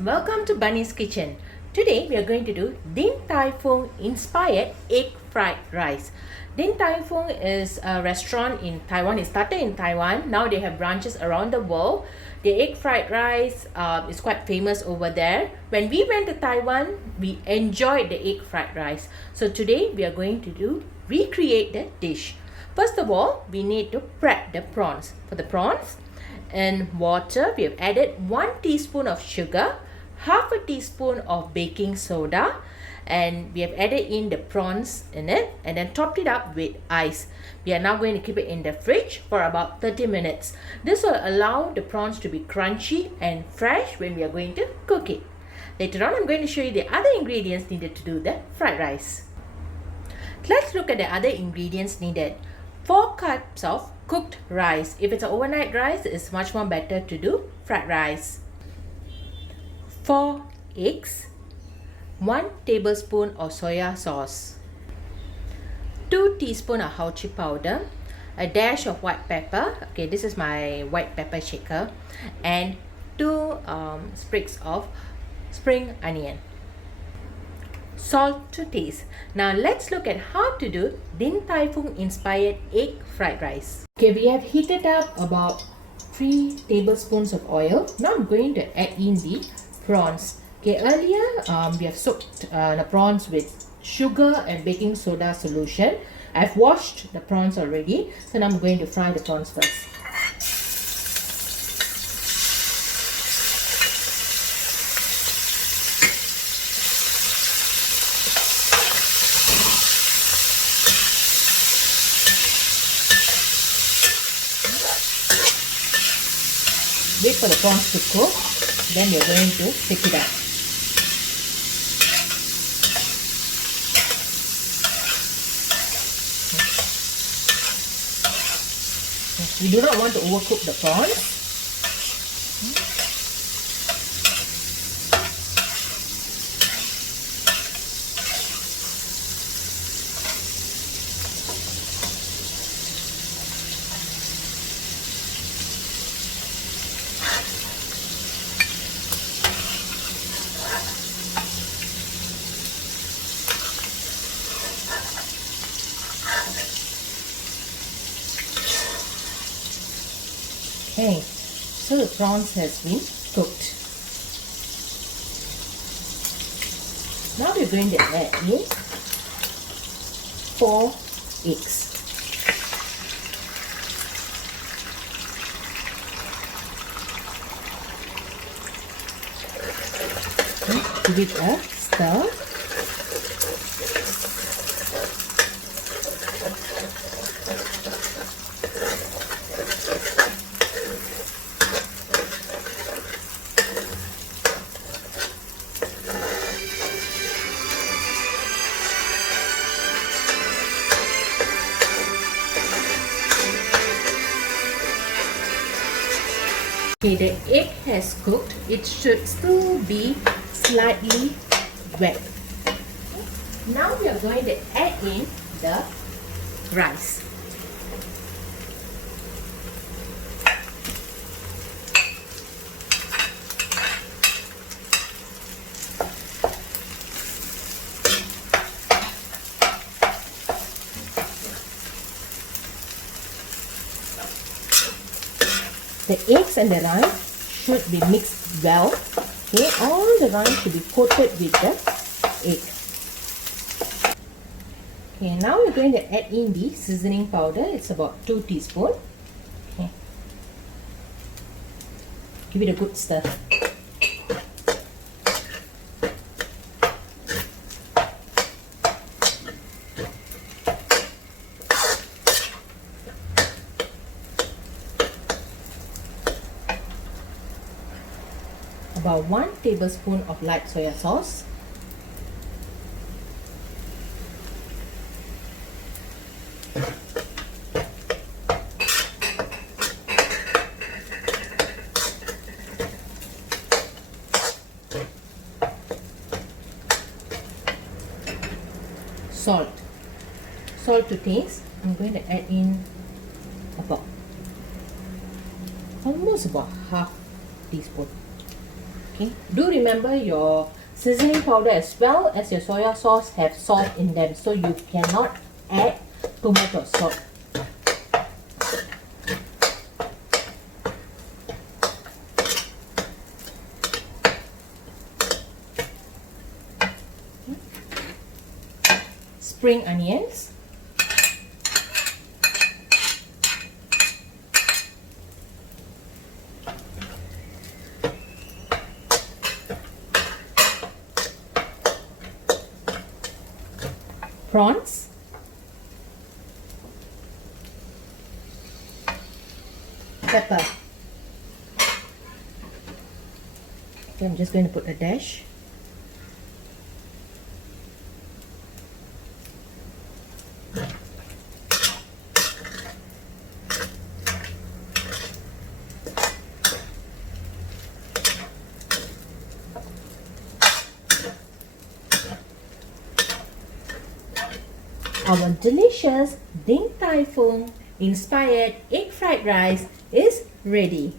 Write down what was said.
welcome to Bunny's Kitchen. Today we are going to do Din Tai Fung inspired egg fried rice. Din Tai Fung is a restaurant in Taiwan. It started in Taiwan. Now they have branches around the world. The egg fried rice is quite famous over there. When we went to Taiwan, we enjoyed the egg fried rice. So today we are going to recreate the dish. First of all, we need to prep the prawns. For the prawns, in water, we have added 1 teaspoon of sugar, half a teaspoon of baking soda, and we have added in the prawns in it and then topped it up with ice. We are now going to keep it in the fridge for about 30 minutes. This will allow the prawns to be crunchy and fresh when we are going to cook it. Later on, I'm going to show you the other ingredients needed to do the fried rice. Let's look at the other ingredients needed. 4 cups of cooked rice. If it's an overnight rice, it's much more better to do fried rice. 4 eggs, 1 tablespoon of soya sauce, 2 teaspoons of hao chi powder, a dash of white pepper, okay, this is my white pepper shaker, and 2 sprigs of spring onion. Salt to taste. Now let's look at how to do Din Tai Fung inspired egg fried rice. Okay, we have heated up about 3 tablespoons of oil. Now I'm going to add in the prawns. Okay, earlier we have soaked the prawns with sugar and baking soda solution. I've washed the prawns already, so now I'm going to fry the prawns first. Wait for the prawns to cook, then we are going to pick it up. We do not want to overcook the prawns. Okay, so the prawns has been cooked. Now we're going to add in 4 eggs. Okay, give it a stir. Okay, the egg has cooked. It should still be slightly wet. Now we are going to add in the rice. The eggs and the rice should be mixed well. Okay, all the rice should be coated with the egg. Okay, now we're going to add in the seasoning powder. It's about 2 teaspoons. Okay. Give it a good stir. About 1 tablespoon of light soya sauce, salt to taste. I'm going to add in almost about half teaspoon. Okay. Do remember your seasoning powder as well as your soya sauce have salt in them, so you cannot add too much of salt. Spring onions. Prawns. Pepper. Okay, I'm just going to put a dash. Our delicious Din Tai Fung inspired egg fried rice is ready.